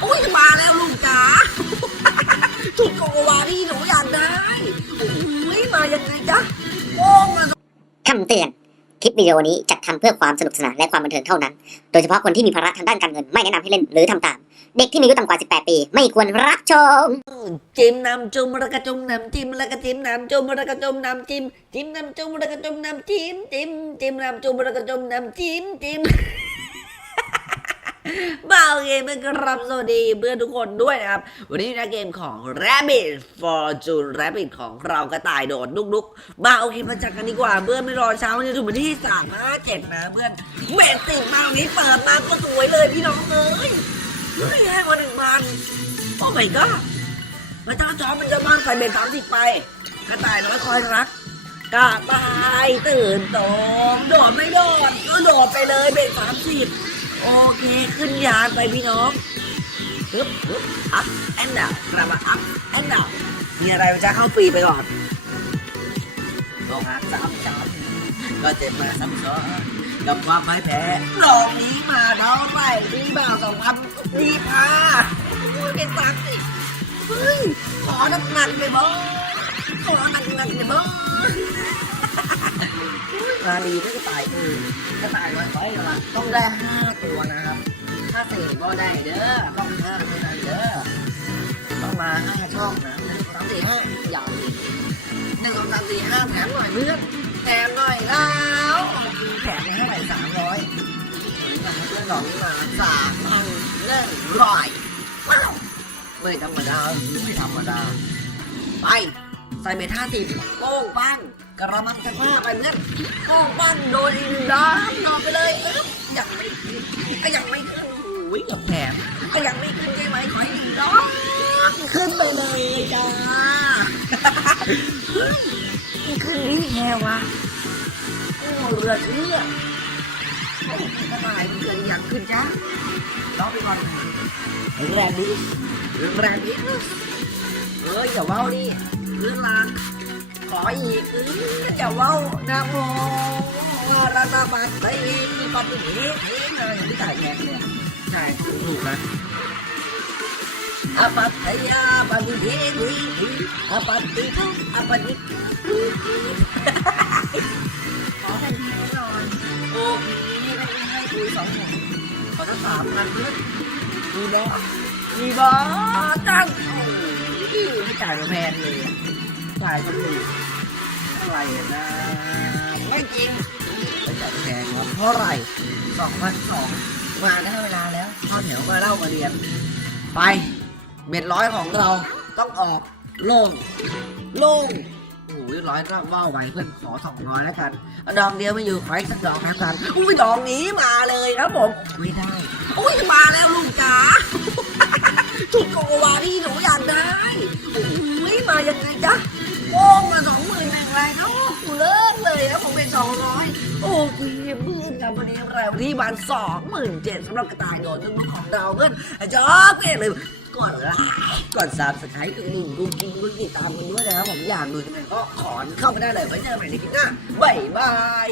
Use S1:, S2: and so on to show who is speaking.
S1: โอ้ยมาแล้วลูกจ๋าชุดโกโกวาที่หนูอยากได้โอ้ยมายังไงจ๊ะโอ้มา
S2: คำเตือน คลิปวิดีโอนี้จัดทำเพื่อความสนุกสนานและความบันเทิงเท่านั้น โดยเฉพาะคนที่มีภาระทางด้านการเงินไม่แนะนำให้เล่นหรือทำตาม เด็กที่มีอายุต่ำกว่า 18 ปี ไม่ควรรับชม
S1: จิ้มน้ำจุ่มแล้วก็จุ่มน้ำจิ้มแล้วก็จิ้มน้ำจุ่มแล้วก็จุ่มน้ำจิ้มจิ้มน้ำจุ่มแล้วก็จุ่มน้ำจิ้มจิ้มจิ้มน้ำจุ่มแล้วก็จุ่มน้ำจิ้มจิ้ม บ่าวเกมเป็นครับสวัสดีเพื่อนทุกคนด้วยนะครับ วันนี้นะเกมของ Rabbit Fortune Rabbit ของเรากระต่ายโดดลุกๆบ่าโอเคมาจัดกันดีกว่าเพื่อนไม่รอเช้าวันนี้ถึงวันที่สามห้าเจ็ดนะเพื่อนเมตติมาวันนี้เปิดมาก็สวยเลยพี่น้องเอ้ยเฮ้ยแห้งกว่าหนึ่งพันโอ้ my god มันจ้าจอมันจะบ้าใส่เบ็ดสามสิบไป กระต่ายน้อยคอยรักกระต่ายตื่นโตมโดดไม่โดดก็โดดไปเลยเบ็ดสามสิบ โอเค ขึ้นยานไปพี่น้องฮึบฮึบอัพแอนด์ดาวกระบะอัพแอนด์ดาวมีอะไรจะเข้าฟรีไปก่อนลงอัพสามสามก็เจ็บมาซ้ำซ้อนกับความพ่แพ้ลองนี้มาเท้าไปดีบ่าวสองพันดีพาอุ้ยเป็นสามสิบเฮ้ยขอหนักหนักไปบ้างขอหนักหนักไปบ้างมาดีไม่กระต่ายเออกระต่ายไว้ไว้ต้องได้ห้าตัวนะครับ ถ้าสี่ก็ได้เด้อต้องห้าไม่ได้เด้อต้องมาห้าช่องนะหนึ่งสองสามสี่ห้าอย่างหนึ่งสองสามสี่ห้าแถมหน่อยเพื่อนแถมหน่อยแล้วแถมไปเท่าไหร่สามร้อยเพื่อนหลอกนี่มาสามพันหนึ่งร้อยว้าวไม่ธรรมดาไม่ธรรมดาไปใส่เบ็ดห้าสิบโป้งปัง กระมังจะผ้าไปเพื่อนโป้งปังโดนอีกด้านนอนไปเลยเอ๊ะยังไม่ขึ้นก็ยังไม่ขึ้นโอ้ยกับแถมก็ยังไม่ขึ้นใช่ไหมขออีกด้านขึ้นไปเลยจ้าเฮ้ยมันขึ้นนี่แค่วะโอ้เรือเชื่อโอ้กระต่ายมันเกินอยากขึ้นจ้าล้อไปก่อนแรงดีแรงดีเอ้ยอย่าเว้าดิเรื่องราง ออีกเอออย่าเว้านะโมราตาบัตไตมีปฏิเทศอะไรอย่างที่จ่ายแทนเนี่ยใช่ถูกนะอปัตตยาปฏิเทธีอปัตติทุอปฏิขอแผ่นดินหน่อยโอ้พี่ไม่ได้ให้คุยสองหมื่นเขาจะสามพันเพื่อนมีบอมีบอตั้งโอ้ยไม่จ่ายมาแพงเลย จ่ายมันอยู่เท่าไหร่นะ ไม่จริงไปจ่ายแพงครับเท่าไหร่สองพันสองมาได้เวลาแล้วข้อแถวมาเล่ามาเรียน ไปเบ็ดร้อยของเราต้องออกโล่งโล่งโอ้ยร้อยก็ว่าไหวเพื่อนขอสองร้อยแล้วกัน ดองเดียวไม่อยู่ขออีกสักดอกแล้วกันอุ้ยดองนี้มาเลยครับผมไม่ได้อุ้ยมาแล้วลูกจ๋าชุดโกโกวาที่หนูอยากได้โอ้ยมายังไงจ๊ะ ไรเนาะกูเลิกเลยแล้วผมเป็นสองร้อยโอ้คุยเพื่อนกับวันนี้เราที่บานสองหมื่นเจ็ดสำหรับกระต่ายโดดนุ่มของเราเพื่อนจอบเพื่อนเลยกดไลค์กดซับสไครต์กดลิงก์กุ๊กกิ๊กกุ๊กติดตามกันด้วยนะครับผมอยากดูก็ขอนเข้าไปได้เลยไว้เจอกันใหม่ในคลิปหน้าบ๊ายบาย